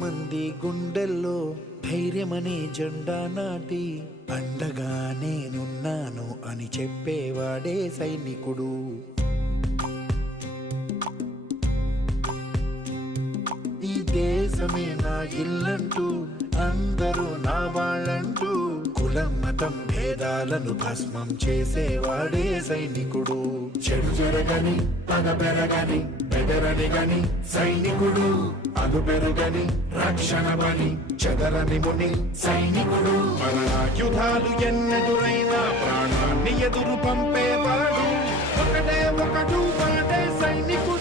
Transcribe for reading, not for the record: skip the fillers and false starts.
మంది గుండెల్లో ధైర్యమనే జెండా నాటి అండగా నేనున్నాను అని చెప్పేవాడే సైనికుడు. ఈ దేశమే నా ఇల్లంటూ అందరూ నా వాళ్ళంటూ కులం మతం భేదాలను భస్మం చేసేవాడే సైనికుడు. చెడు జరగని పగ పెరగని బెదరని గని సైనికుడు. అదు పెరుగని రక్షణ బలి చెదరని ముని సైనికుడు. మన యుధాలు ఎన్నెదురైనా ప్రాణాన్ని ఎదురు పంపేవాడు ఒకటే ఒకడు వాడే సైనికుడు.